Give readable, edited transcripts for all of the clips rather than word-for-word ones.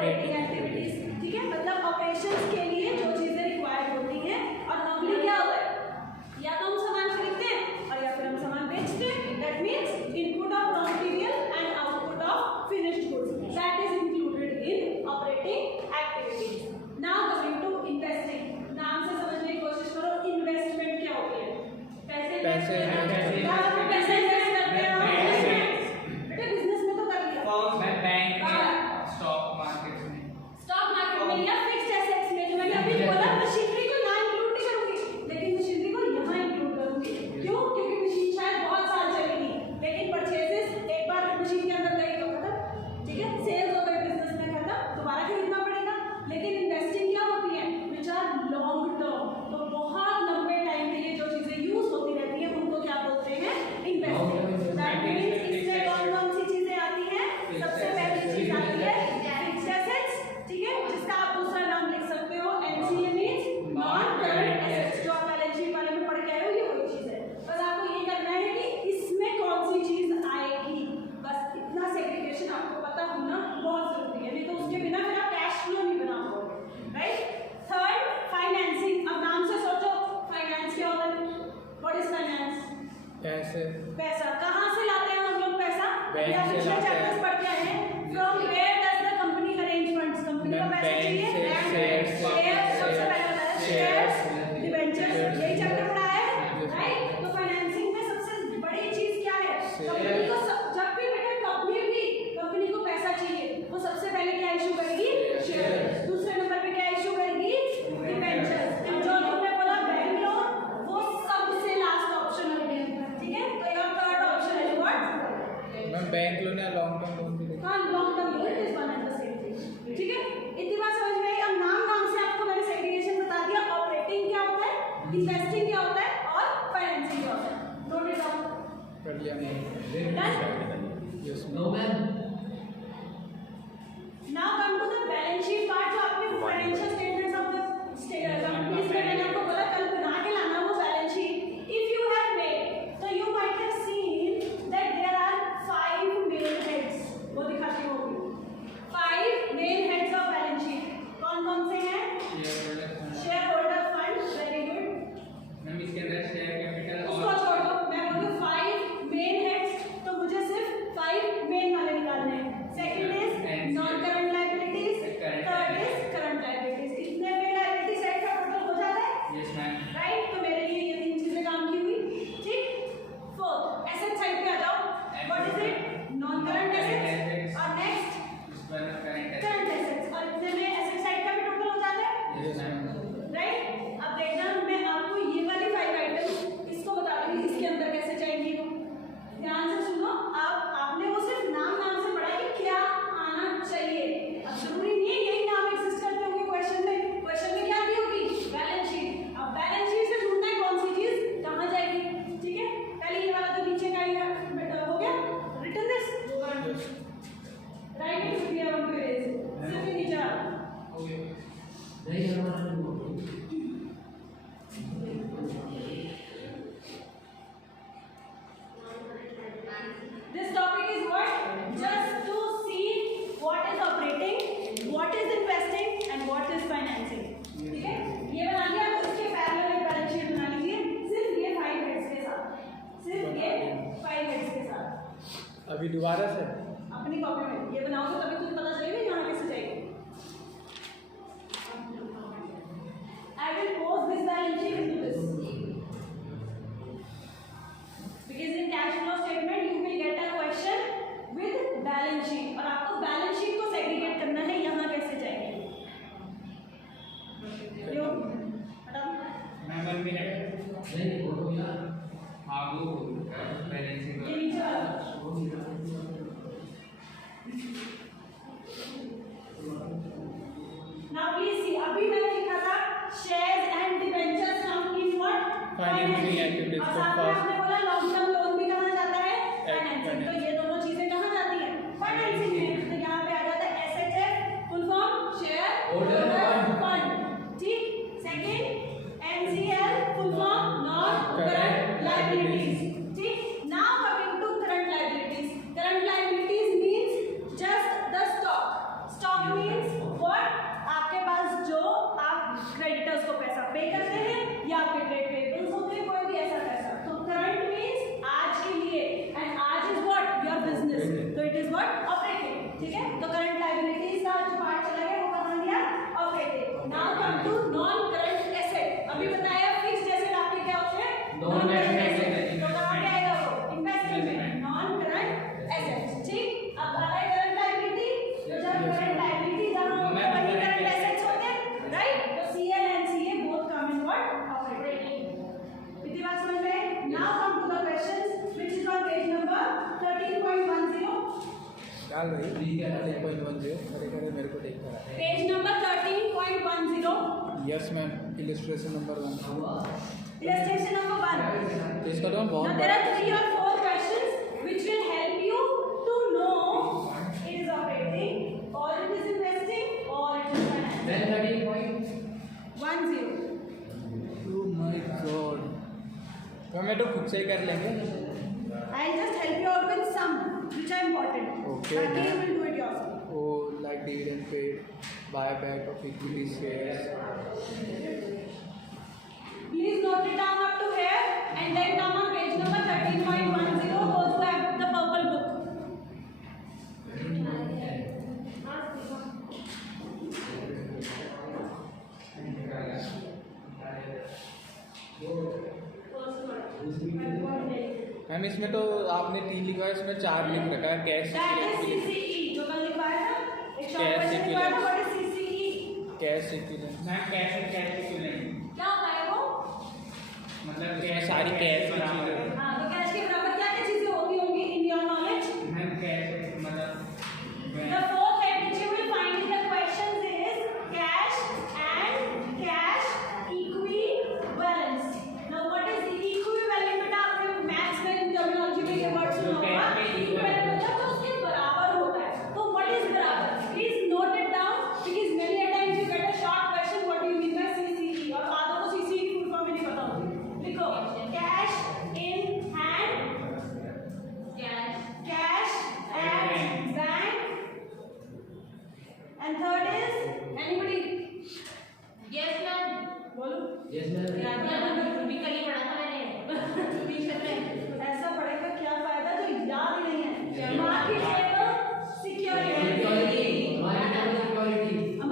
Operating activities, ठीक है, मतलब ऑपरेशंस के लिए जो चीजें रिक्वायर्ड होती हैं। और नॉर्मली क्या होता है, या तो हम सामान खरीदते हैं और या फिर हम सामान बेचते हैं। That means input of raw material and output of finished goods, that is included in operating activities. Now coming to investing, नाम से समझने की कोशिश करो, इन्वेस्टमेंट क्या होती है? पैसे पैसे इन्वेस्ट करते हैं। बेटा बिजनेस में तो कर लिया, बैंक में, स्टॉक मार्केट में या फिक्स्ड एसेट्स में। जो मैंने अभी बोला, मशीनरी को यहाँ इंक्लूड नहीं करूंगी, लेकिन मशीनरी को यहाँ इंक्लूड करूंगी। क्यों? क्योंकि मशीन शायद बहुत साल चलेगी, लेकिन परचेजेस एक बार मशीन के अंदर गई तो खत्म, ठीक है, सेल्स हो गई बिजनेस में खत्म, दोबारा खरीदना पड़ेगा। लेकिन इन्वेस्टिंग क्या होती है, विच आर लॉन्ग टर्म, तो बहुत लंबे टाइम के लिए जो चीजें यूज होती रहती है उनको क्या बोलते हैं? इन्वेस्टिंग। दैट मींस इसमें कौन-कौन सी चीजें आती हैं? सबसे पहली चीज आती है फिक्स्ड एसेट्स, ठीक है, जिसका आप दूसरा नाम लिख सकते हो NCA means non current assets. जो आप बैलेंस शीट वाले में पढ़ के आए हो, ये वही चीज है। बस आपको ये करना है कि इसमें कौन सी चीज आएगी, बस इतना सेग्रीगेशन आपको पता होना बहुत जरूरी है, नहीं तो उसके बिना फिर आप कैश फ्लो नहीं बना पाओगे, राइट। Third, financing. अब नाम से सोचो फाइनेंस क्या होता है? What is finance? पैसे, पैसा। कहाँ से लाते हैं हम लोग पैसा? बैंक या से पिछले लाते हैं। चैप्टर्स पढ़ के आए हैं। From where does the company arrange funds? Company को पैसा बैंक चाहिए, से, शेयर सबसे पहले होता है, शेयर्स, डिबेंचर्स, यही चैप्टर पढ़ा है, राइट। तो फाइनेंसिंग में सबसे बड़ी चीज क्या है? कंपनी को जब भी बेटा कभी भी कंपनी को पैसा चाहिए, वो सबसे पहले क्या इशू करेगी? शेयर। दूसरे नंबर पे क्या इशू करेगी? डिबेंचर्स। जो तुमने बोला बैंक लोन, वो सबसे लास्ट ऑप्शन हो गया, ठीक है। तो your third option is what? मैं बैंक लोन या लॉन्ग टर्म लोन भी लेता हाँ, long term loan is one and the same thing, ठीक है। इतनी बात समझ में आई। अब नाम से आपको मैंने सेग्रीगेशन बता दिया। ऑपरेटिंग क्या होता है, इन्वेस्टिंग क्या होता है, और फाइनेंसिंग क्या होता है। Note it down. कर लिया Done? No ma'am. Now come to the balance sheet part, जो आपने financial statements of the companies में मैंने आपको बोला कल बना के लाना वो balance sheet. If you have made, तो you might have seen that there are 5 main heads. वो दिखाती हूँ 5 main heads of balance sheet. कौन-कौन से हैं? Shareholder fund, very good. Ma'am इसके अंदर शेयर कैपिटल उसको छोड़ दो, मैं बोलूँ 5 मेन हेड्स, तो मुझे सिर्फ तो इट इज व्हाट ऑपरेटिंग, ठीक है। तो करंट लायबिलिटीज का जो पार्ट चला गया वो कहां गया, operating. Now come to non current asset. अभी बताया फिक्स्ड एसेट आपके क्या होते हैं, नॉन करंट एसेट। तो कहां पे आएगा वो, इन्वेस्टमेंट में, नॉन करंट एसेट, ठीक। अब आ रहा है करंट लायबिलिटी। तो जब करंट लायबिलिटी जहां वही करंट एसेट्स होते हैं, राइट। तो CL and CA both come in what, operating. इतनी बात समझ में। Now come to the questions which is on page number 13.10। चल भाई 13.10 करे मेरे को देख कर page number 13.10। Yes ma'am, illustration number 1। Illustration number 1. इसका तो बहुत Now there are 3 or 4 questions which will help you to know it is operating or it is investing or it is financing. Then 13.10. Oh my god, हमें तो खुद से ही कर लेंगे। I'll just help you out with some which are important. Okay. Baकी you will do it yourself. Oh, like dividend paid, buyback of equity shares. Please note it down up to here and then come on page number 13.10. Those who have the purple book. Ma'am इसमें तो आपने 3 लिखा है, इसमें 4 लिख रखा है। Cash That is CCE जो कल लिखवाया था। एक शॉर्ट Cash क्वेश्चन लिखवाया था, equivalent. what is CCE? Cash equivalent ma'am cash equivalent क्या होता है वो? मतलब इसमें सारी कैश की चीजें। हाँ, तो कैश के बराबर क्या क्या चीजें होती होंगी in your knowledge? Ma'am cash मतलब The fourth head which you will find in the questions is cash and cash equivalence. Now what is equivalent? बेटा आपने मैथ्स में टर्मिनोलॉजी में ये वर्ड सुना होगा। equivalent मतलब तो उसके बराबर होता है। तो what is बराबर? Please note it down because many a times you get a short question. What do you mean by CCE? और आधों को CCE की full form ही नहीं पता होती। लिखो cash in hand, cash at bank. And third is anybody? Yes ma'am. बोलो। Yes ma'am. भी कल ही पढ़ा था मैंने। ट्यूशन में। ऐसा पढ़ेगा क्या फायदा जो याद ही नहीं है। Marketable security.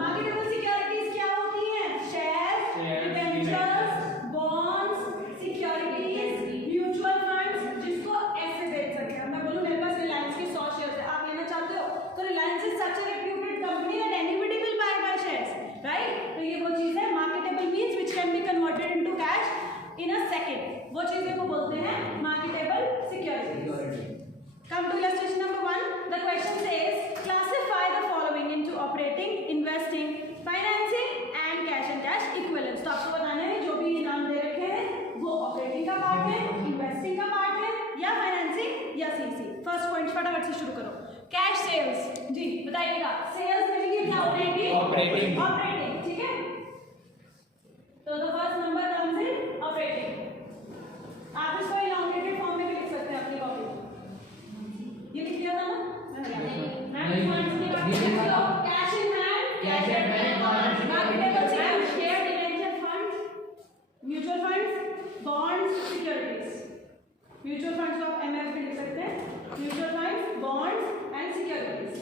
मार्केटेबल सिक्योरिटीज क्या होती हैं? Shares, debentures, bonds, securities, mutual funds जिसको ऐसे बेच सके। मैं बोलूं मेरे पास रिलायंस के 100 शेयर्स है, आप लेना चाहते हो तो Reliance is such a reputed company that anybody will buy my shares, right. तो ये वो चीज है marketable means which can be converted into cash in a second. वो चीजें को बोलते हैं marketable securities. Come to illustration number 1. The question says classify the following into operating, investing, financing and cash equivalents. तो आपको बताना है जो भी नाम दे रखे हैं वो ऑपरेटिंग का पार्ट है, इन्वेस्टिंग का पार्ट है या फाइनेंसिंग या सीसी। फर्स्ट पॉइंट फटाफट से शुरू करो। कैश सेल्स, जी बताइएगा सेल्स करेंगे क्या होगी? ऑपरेटिंग। ऑपरेटिंग, ठीक है। तो the first number comes in operating. आप इसको इलॉन्गेटेड फॉर्म में भी लिख सकते हैं अपनी कॉपी। ये लिख दिया था ना? नहीं। Cash in hand, Cash at bank, marketable securities, share debenture funds, mutual funds, bonds, securities. Mutual funds आप एमएफ भी लिख सकते हैं। Mutual funds, bonds and securities,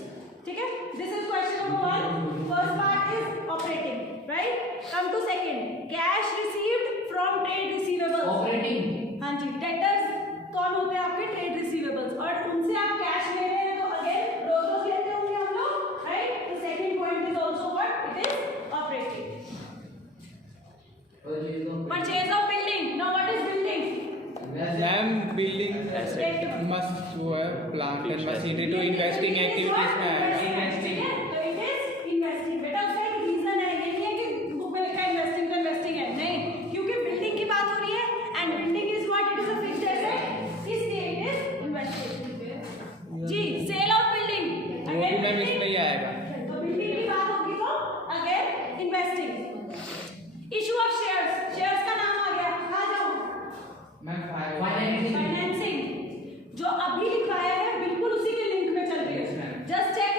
ठीक है। This is question number 1. First part is operating, right. Come to second, cash received from trade receivables. Operating. हाँ जी, debtors कौन होते हैं आपके? Trade receivables. और उनसे आप कैश ले रहे हैं तो अगेन रोज लेते होंगे हम लोग, राइट। तो second point is also what? It is operating. Purchase of building. Now what is building? Ma'am building asset must वो है plant and machinery to investing activities में है। इन्वेस्टिंग है तो इट इज इन्वेस्टिंग। बेटा उसका एक रीजन है, ये नहीं है कि बुक में लिखा है इन्वेस्टिंग तो इन्वेस्टिंग है, नहीं, क्योंकि बिल्डिंग की बात हो रही है and building is what? It is a fixed asset, इसलिए इट इज इन्वेस्टिंग। जी, सेल ऑफ बिल्डिंग वो भी मैम इसमें ही आएगा। तो बिल्डिंग की बात होगी तो again investing. Issue of shares, shares का नाम आ गया, आ जाओ। मैम फाइनेंसिंग जो अभी लिखवाया है बिल्कुल उसी के लिंक में चल रही है, just check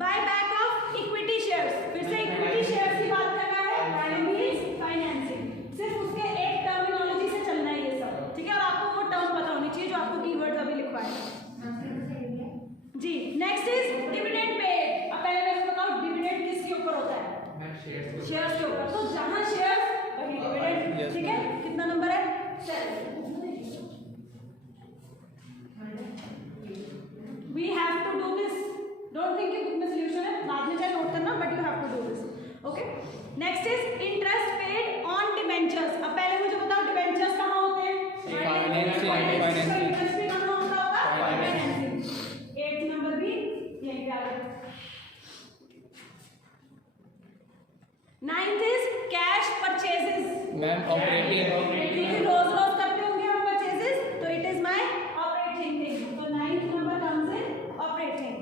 buy back of equity shares, फिर से इक्विटी शेयर्स की बात कर रहा है, मींस फाइनेंसिंग। सिर्फ उसके एक टर्मिनोलॉजी से चलना है ये सब, ठीक है, और आपको वो टर्म पता होनी चाहिए जो आपको कीवर्ड्स अभी लिखवाए जी। Next is dividend paid. अब पहले मैं बताऊं डिविडेंड किसके ऊपर होता है? शेयर्स के ऊपर। तो जहां शेयर्स वही डिविडेंड, ठीक है। कितना नंबर है? 7। We have to do this. Don't think कि बुक में solution है, बाद में चाहे नोट करना, but you have to do this. Okay. Next is interest paid on debentures. अब पहले मुझे बताओ debentures कहाँ होते हैं? फाइनेंसिंग। इंटरेस्ट पे कहाँ होता होगा? फाइनेंसिंग। 8 नंबर भी यहीं पे आ गया। 9th is cash purchases. Ma'am operating रोज रोज करते होंगे हम purchases, तो it is my operating thing. तो 9th number comes in operating.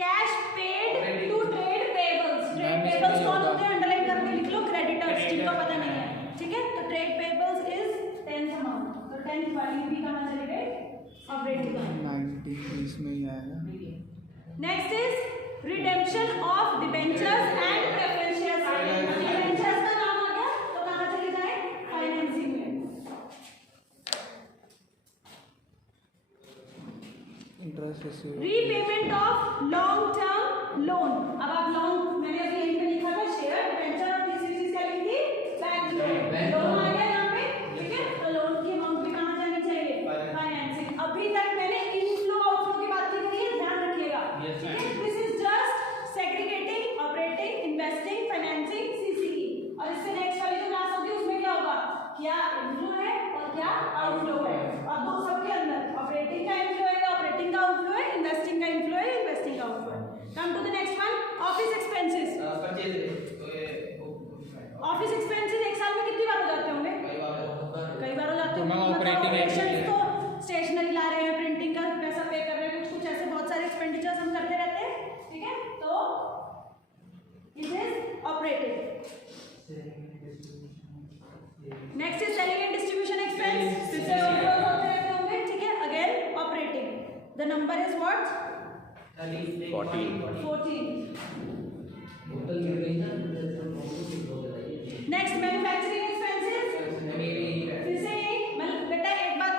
Cash paid to trade payables. Trade payables कौन होते हैं? अंडरलाइन करके लिख लो, creditors जिनको पता नहीं है, ठीक है। तो trade payables is 10th amount. तो 10th वाली भी कहाँ चले गए? Operating. 90 इसमें ही आएगा। Next is redemption of debentures and preference shares. Debentures का नाम आ गया, तो कहाँ चले जाए? Financing में। Interest receive. Repayment of long term loan. अब आप लॉन्ग, मैंने अभी यहीं पे लिखा था शेयर डिबेंचर, और तीसरी चीज क्या लिखी थी? Bank loan. लोन आ गया यहाँ पे, ठीक है। तो लोन की अमाउंट भी कहाँ जानी चाहिए? फाइनेंसिंग। अभी तक मैंने इनफ्लो आउटफ्लो की बात की है, ध्यान रखिएगा, ठीक है। This is just segregating operating investing financing CCE. और इससे नेक्स्ट वाली जो क्लास होगी उसमें क्या होगा? क्या इनफ्लो है और क्या आउटफ्लो है, और दो सबके अंदर ऑपरेटिंग का इनफ्लो है, ऑपरेटिंग का आउटफ्लो है, इन्वेस्टिंग का इनफ्लो है, इन्वेस्टिंग का आउटफ्लो है। Come to the next one, office expenses. Office expenses एक साल में कितनी बार हो जाते होंगे? कई बार हो जाते तो मैम होंगे। operating operations तो स्टेशनरी ला रहे हैं, प्रिंटिंग का पैसा पे कर रहे हैं, कुछ कुछ ऐसे बहुत सारे एक्सपेंडिचर्स हम करते रहते हैं, ठीक है। तो it is operating. Next is selling and distribution expense, फिर से होते रहते होंगे, ठीक है। Again operating. The number is what? 14। Next manufacturing expenses, फिर से मतलब बेटा एक बात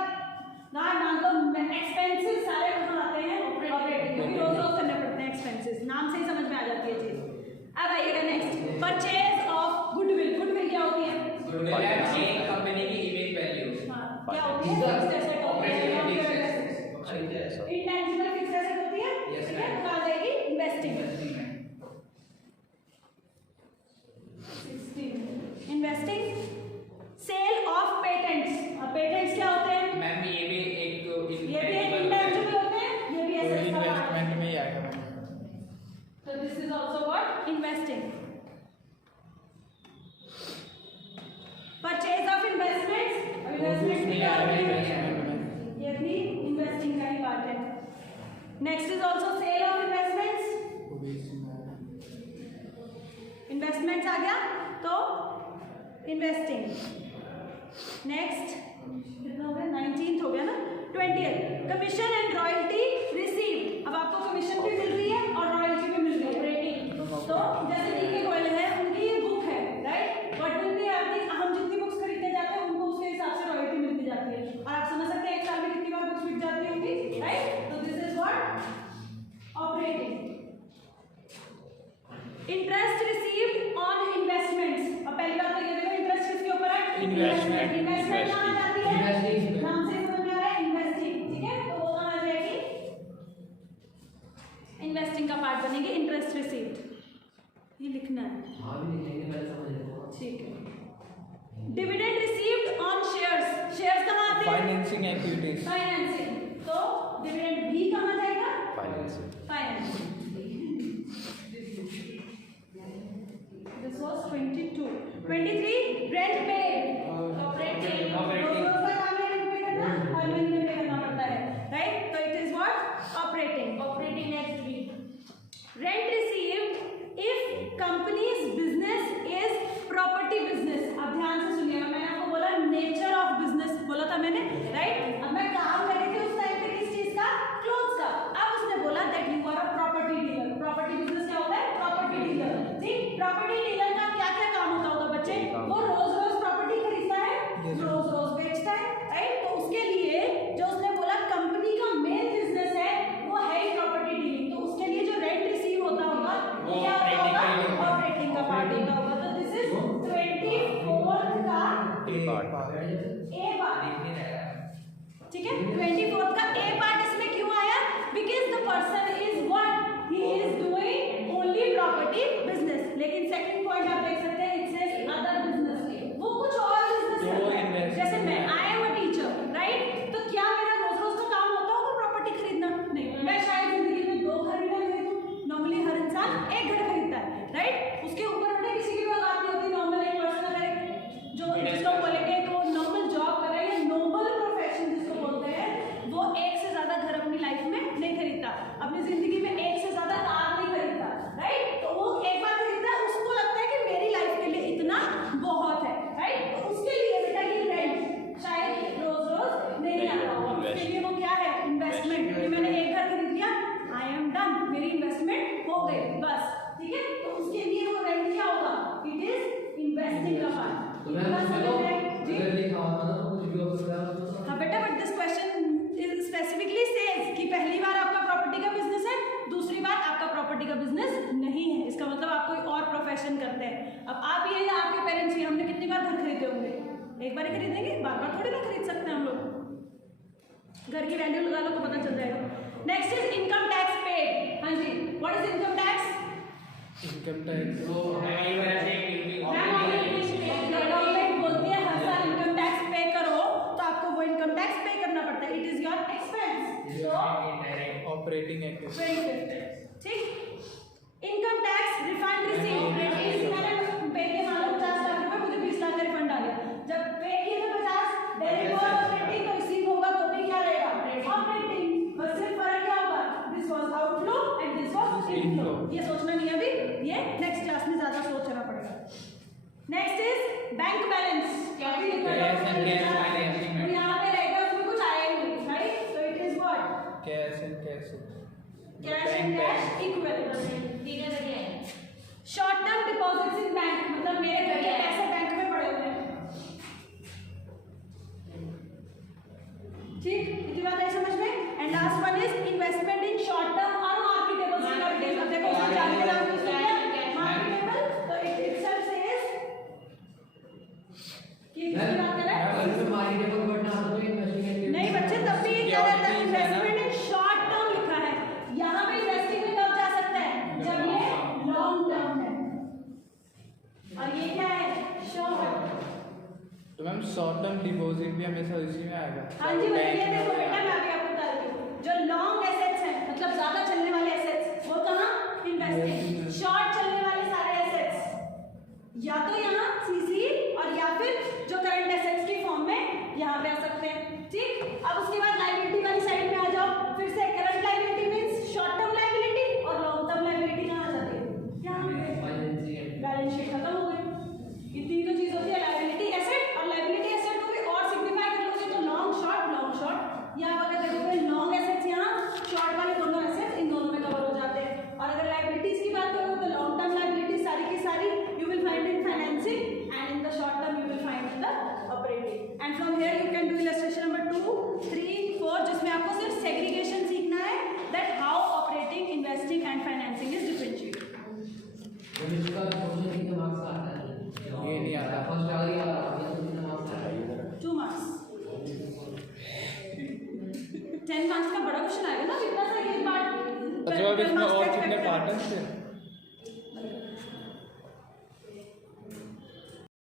ना मान लो, एक्सपेंसेस सारे कहाँ आते हैं? ऑपरेटिंग, क्योंकि रोज रोज करने पड़ते हैं एक्सपेंसेस, नाम से ही समझ में आ जाती है चीज। अब आइएगा next, purchase of goodwill. Goodwill क्या होती है? कंपनी की इमेज वैल्यू। हाँ, क्या होती है? फिक्स्ड एसेट होती है, इंटेंजिबल फिक्स्ड एसेट होती है, ठीक है। तो आ जाएगी investing. 16 investing. Sale of patents. अब पेटेंट्स क्या होते हैं? मैम ये भी एक ये भी एक इंटेंजिबल होते हैं, ये भी एसेट्स का पार्ट है। इन्वेस्टमेंट में ही आएगा। So this is also what? Investing. Purchase of investments. Investment भी क्या होता है? ये भी investing का ही पार्ट है। Next is also sale of investments. Investments आ गया तो investing. Next कितना हो गया? 19th हो गया ना? 20th commission and royalty received. अब आपको कमीशन भी मिल रही है और रॉयल्टी भी मिल रही है, रेटिंग। तो जैसे डीके गोयल है, उनकी ये बुक है, राइट। बट उनकी हम जितनी बुक्स खरीदते जाते हैं उनको उसके हिसाब से रॉयल्टी मिलती जाती है, और आप समझ सकते हैं एक साल में कितनी बार बुक्स बिक जाती होंगी, राइट। तो this is what? Operating. Interest received on investments. अब पहली बात तो ये देखो, इंटरेस्ट किसके ऊपर है? इन्वेस्टमेंट। इन्वेस्टमेंट कहाँ जाती है? Investing। नाम से समझ में आ रहा है, इन्वेस्टिंग, ठीक है। तो वो कहाँ आ जाएगी? इन्वेस्टिंग का पार्ट बनेगी इंटरेस्ट रिसीव्ड, ये लिखना है, ठीक है। Dividend received on shares. Shares कहाँ आते हैं? Financing activities. फाइनेंसिंग। तो डिविडेंड भी कहाँ जाएगा? Financing. Financing. This was 22। 23 rent paid. Operating. का काम है रेंट पे करना, और महीने में करना पड़ता है, राइट। तो it is what? Operating. Operating next week. Rent received if company's business is property business. अब ध्यान से सुनिएगा, मैंने आपको बोला नेचर ऑफ बिजनेस बोला था मैंने, राइट। अब मैं काम कर रही थी उस टाइम पे किस चीज का? क्लोथ्स का। अब उसने बोला दैट यू हो गए बस, ठीक है। तो उसके लिए वो रेंट क्या होगा, इट इज इन्वेस्टिंग का पार्ट। तो मैम उसमें तो अगर लिखा होता ना तो कुछ भी हो सकता है। हाँ बेटा, but this question specifically says कि पहली बार आपका प्रॉपर्टी का बिजनेस है, दूसरी बार आपका प्रॉपर्टी का बिजनेस नहीं है। इसका मतलब आप कोई और प्रोफेशन करते हैं। अब आप ये या आपके पेरेंट्स ही, हमने कितनी बार घर खरीदे होंगे, एक बार ही खरीदेंगे, बार बार थोड़ी ना खरीद सकते हैं हम लोग। घर की वैल्यू लगा लो तो पता चल जाएगा। Next is income tax paid. हाँ जी, what is income tax? Income tax तो मैं ये वाला से गवर्नमेंट बोलती है हर साल इनकम टैक्स पे करो, तो आपको वो इनकम टैक्स पे करना पड़ता है। It is your expense. तो ऑपरेटिंग एक्टिविटी, ठीक। इनकम टैक्स रिफंड रिसीव, मैंने पे किया मान लो 50 लाख रुपए, मुझे 20 लाख का रिफंड आ गया। जब पे किए थे 50, डायरेक्ट ऑपरेटिंग तो रिसीव होगा, तो भी क्या रहेगा, ऑपरेटिंग। बस सिर्फ फर्क क्या होगा, this was outflow and this was inflow. ये सोचना नहीं है अभी, ये नेक्स्ट क्लास में ज्यादा सोचना पड़ेगा। Next is bank balance. क्या भी लिखा है, तो यहाँ पे रहेगा, उसमें कुछ आया ही नहीं, राइट? तो it is what, cash and cash equivalent. ठीक है बढ़िया है। Short term deposits in bank, मतलब मेरे घर के पैसे बैंक में पड़े हुए हैं, ठीक। इतनी बात आई समझ में? And last one is investment in short term unmarketable securities. अब देखो उसमें जानते नाम तो सुनिए, मार्केटेबल, तो इट इटसेल्फ सेज कि किसकी बात कर रहा है? अगर इसमें मार्केटेबल वर्ड ना हो तो इन्वेस्टिंग एक्टिविटी नहीं बच्चे, तब भी ये क्या रहता है, इन्वेस्टमेंट इन शॉर्ट टर्म लिखा है। यहाँ पे इन्वेस्टिंग में कब जा सकता है, जब ये लॉन्ग टर्म है, और ये क्या है, शॉर्ट। तो मैम शॉर्ट टर्म डिपॉजिट भी हमेशा इसी में आएगा। हाँ जी, वही ये देखो बेटा, मैं अभी आपको बता रही हूँ। जो लॉन्ग एसेट्स हैं, मतलब ज्यादा चलने वाले एसेट्स, वो कहाँ इन्वेस्टिंग। शॉर्ट चलने वाले सारे एसेट्स या तो यहाँ सीसी और या फिर जो करंट एसेट्स की फॉर्म में यहाँ पे आ सकते हैं, ठीक। अब उसके बाद लायबिलिटी वाली साइड में आ जाओ, फिर से current liability means short term liability, और लॉन्ग टर्म लायबिलिटी कहाँ आ जाती है, यहाँ पे बैलेंस शीट खत्म हो गई। ये तीन तो चीज होती है, लायबिलिटी एसेट, और लायबिलिटी एसेट को भी और सिंपलीफाई कर लोगे तो लॉन्ग शॉर्ट। यहाँ अगर देखोगे लॉन्ग एसेट्स, यहाँ शॉर्ट वाले दोनों एसेट्स इन दोनों में कवर हो जाते हैं। और अगर लायबिलिटीज की बात करोगे तो लॉन्ग टर्म लायबिलिटी सारी की सारी you will find in financing, and in the short term you will find in the operating. And from here you can do illustration number 2, 3, 4, जिसमें आपको सिर्फ सेग्रीगेशन सीखना है, that how operating, investing and financing is differentiated. जब इसका question कितने marks का आता है? ये नहीं आता। फर्स्ट आ गया तो कितने मार्क्स आता है? 2 मार्क्स। 10 मार्क्स का बड़ा क्वेश्चन आएगा ना, कितना सा ये पार्ट। अच्छा, अब इसमें और कितने पार्ट हैं?